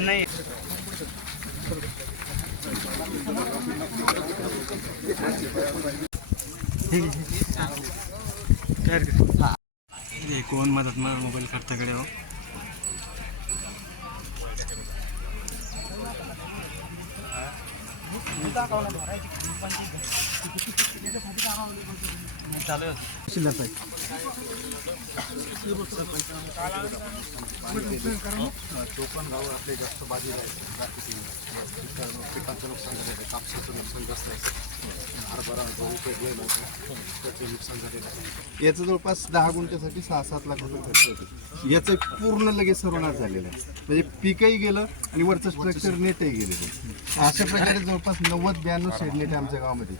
नाही. कोण मदत मला मोबाईल करताकडे हो? चालू शिल्लक चोपन्न गावं आपले जास्त बाधित आहेत पिकांचं नुकसान झालेलं आहे कापसाचं नुकसान जास्त आहे हरभरा गहू पेरलेलं होतं त्याचं नुकसान झालेलं आहे याचं जवळपास दहा गुंठ्यासाठी सहा सात लाख रुपये खर्च होते. याचं पूर्ण लगेच सर्वनाश झालेलं आहे. म्हणजे पीकही गेलं आणि वरचं स्ट्रक्चर नेटही गेलेलं आहे. अशा प्रकारे जवळपास नव्वद ब्याण्णव शेड नेट आहे आमच्या गावामध्ये.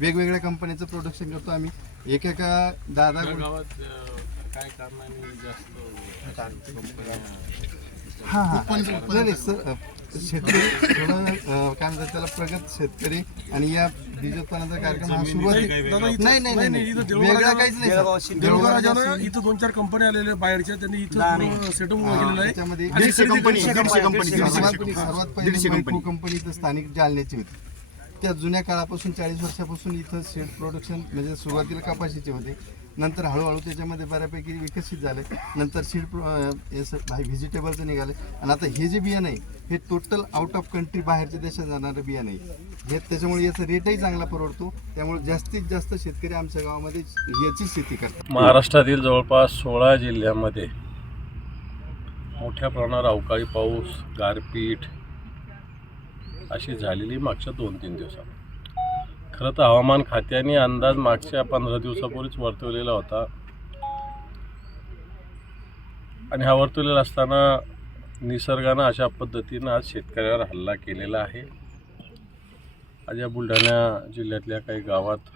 वेगवेगळ्या कंपनीचं प्रोडक्शन करतो आम्ही. एकेका दादा गावात काय कारणाने जास्त हा हा. नाही नाही, सर अ, शेतकरी थोडं अ, काय म्हणतात त्याला प्रगत शेतकरी आणि या बीज उत्पादनाचा कार्यक्रम हा सुरुवाती दादा इथं- नाही नाही नाही नाही, नाही. इथं देऊळगाव वेगळा राजा- काहीच नाही सर. देऊळगाव देऊळगाव राजानं राजा इथं दोन चार कंपन्या आलेल्या बाहेरच्या त्यांनी इथं सेटअप केलेलं आहे. त्याच्यामध्ये आणि दीडशे खरेदी कंपनी दीडशे दीडशे कंपनी, कंपनी दीडशे सर्वात कंपनी. सर्वात पहिली मैको कंपनी इथं स्थानिक जालन्याची होती. त्या जुन्या काळापासून चाळीस वर्षापासून इथं शेड प्रोडक्शन म्हणजे सुरुवातीला कपाशीचे होते. नंतर हळूहळू त्याच्यामध्ये बऱ्यापैकी विकसित झाले. नंतर सीड व्हेजिटेबलचं निघाले. आणि आता हे जे बियाणं आहे हे टोटल आउट ऑफ कंट्री बाहेरच्या देशात जाणारं बियाणं आहे. हे त्याच्यामुळे याचा रेटही चांगला परवडतो. त्यामुळे जास्तीत जास्त शेतकरी आमच्या गावामध्ये याची शेती करतात. महाराष्ट्रातील जवळपास सोळा जिल्ह्यामध्ये मोठ्या प्रमाणावर अवकाळी पाऊस गारपीट अशी झालेली मागच्या दोन तीन दिवसात. खरं तर हवामान खात्याने अंदाज मागच्या पंधरा दिवसापूर्वीच वर्तवलेला होता. आणि हा वर्तवलेला असताना निसर्गानं अशा पद्धतीनं आज शेतकऱ्यावर हल्ला केलेला आहे. आज या बुलढाणा जिल्ह्यातल्या काही गावात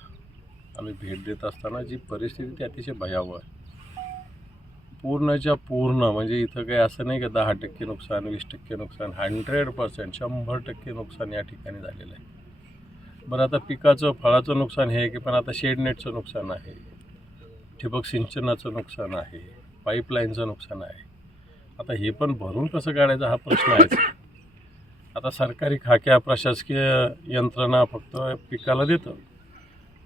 आम्ही भेट देत असताना जी परिस्थिती ती अतिशय भयावह आहे. पूर्णच्या पूर्ण म्हणजे इथं काही असं नाही की दहा टक्के नुकसान वीस टक्के नुकसान हंड्रेड पर्सेंट शंभर टक्के नुकसान या ठिकाणी झालेलं आहे. बरं आता पिकाचं फळाचं नुकसान हे आहे की पण आता शेडनेटचं नुकसान आहे. ठिबक सिंचनाचं नुकसान आहे. पाईपलाईनचं नुकसान आहे. आता हे पण भरून कसं काढायचं हा प्रश्न आहे. आता सरकारी खाक्या प्रशासकीय यंत्रणा फक्त पिकाला देतं.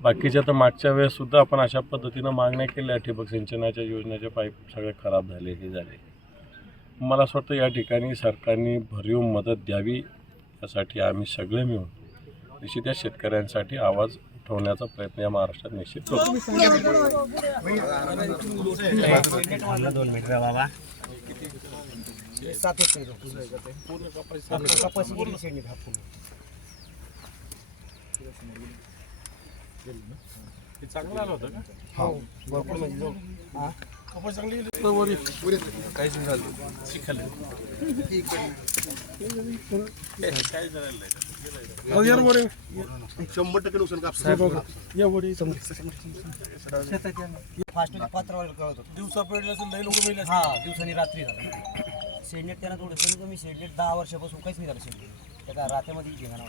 बाकीच्या तर मागच्या वेळेससुद्धा आपण अशा पद्धतीनं मागण्या केल्या. ठिबक सिंचनाच्या योजनेचे पाईप सगळे खराब झाले हे झाले. मला असं वाटतं या ठिकाणी सरकारने भरीव मदत द्यावी. यासाठी आम्ही सगळे मिळून निश्चित या शेतकऱ्यांसाठी आवाज उठवण्याचा प्रयत्न या महाराष्ट्रात निश्चित करू शंभर टक्के नुकसान कापसा. या वरी फास्ट पत्रावर कळत होतं. दिवसा पेडलं असेल लई लोक मेले हा दिवसानी रात्री झालं. शेडनेट त्यांना थोडं कमी कमी शेडनेट दहा वर्षापासून काहीच नाही झालं शेडनेट त्या का रात्यामध्ये घेणार